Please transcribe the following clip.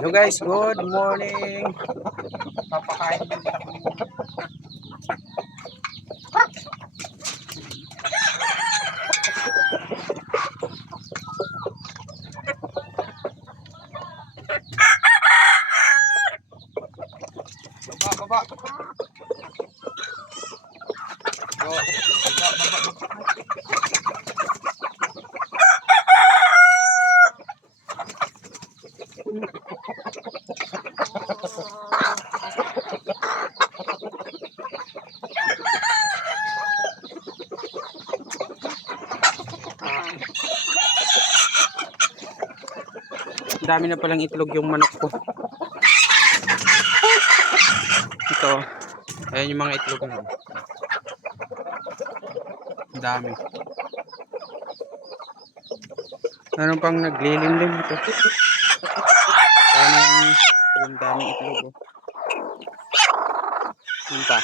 Hello guys, good morning. Papakain din ako. Baba. Dami na palang itlog yung manok ko. Ito, ayan yung mga itlog na. Dami. Meron pang naglilimlim ito. Ayan yung daming itlog. Yun pa.